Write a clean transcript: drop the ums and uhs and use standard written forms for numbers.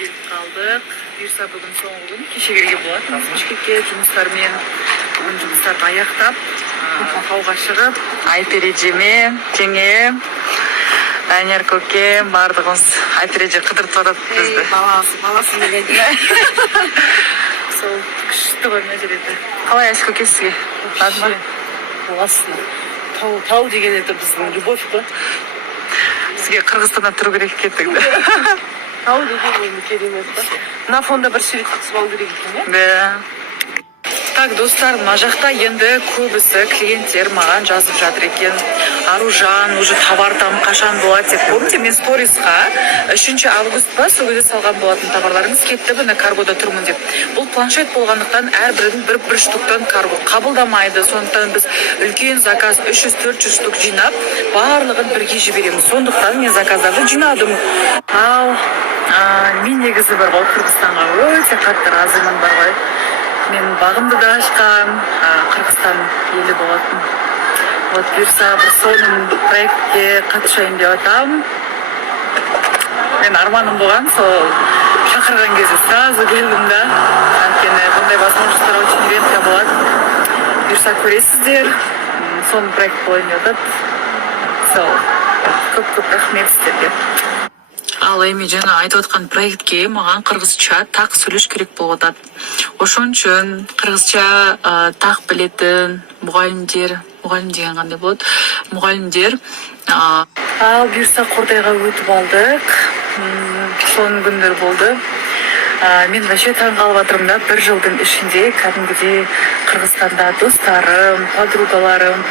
келіп қалдық. Бұйырса бүгін соңғы күн, кеше келген болатын. Бішкекке жұмыстармен, бүгін жұмыстарды аяқтап, тауға шығып, Айпереджеме, жеңе, Данияр көке, бардығымыз Айпередже қыдырып жатады бізді. Баласы келеді. Сол күшті ғой мына жерде. Қалай Айш көке сізге? Баласын. Тау деген это біздің любовь қой. Сізге Қырғызстаннан тұру керек кеттік. Тау деген ол керемет қой. Мына фонда бір сурет қысып алу керек екен, иә? Да. Так, достар, мына жақта енді көбісі клиенттер маған жазып жатыр екен. Аружан, уже товар там қашан болады деп. Помните, мен сторисқа 3 август па сол кезде салған болатын товарларыңыз кетті, бұны каргода тұрмын деп. Бұл планшет болғандықтан әрбірін бір штуктан карго қабылдамайды. Сондықтан біз үлкен заказ 300-400 штук жинап, барлығын бірге жібереміз. Сондықтан мен заказдарды жинадым. Ал мен негізі бар ғой Қырғызстанға өте қатты разымын бар ғой. Мен бағымды да ашқам, Қырғызстан елі болатын. Вот бұйырса бір соның проектке қатысайын деп атам. Мен арманым болған, сол шақырған кезде сразу келдім да. Өйткені бұндай возможностьтар очень редко болады. Бұйырса көресіздер, соның проект болайын деп атады. Сол көп-көп рахмет сіздерге. Ал эми жана айтып аткан проектке маған кыргызча так сүйлөш керек болуп атат. Ошон үчүн кыргызча так билетин мугалимдер деген кандай болот? Мугалимдер ал буюрса Кортойго өтүп алдык. Сонун күндөр болду. Мен вообще таң калып атырмын да, 1 жылдын ичинде кәдимгидей Кыргызстанда достарым, подругаларым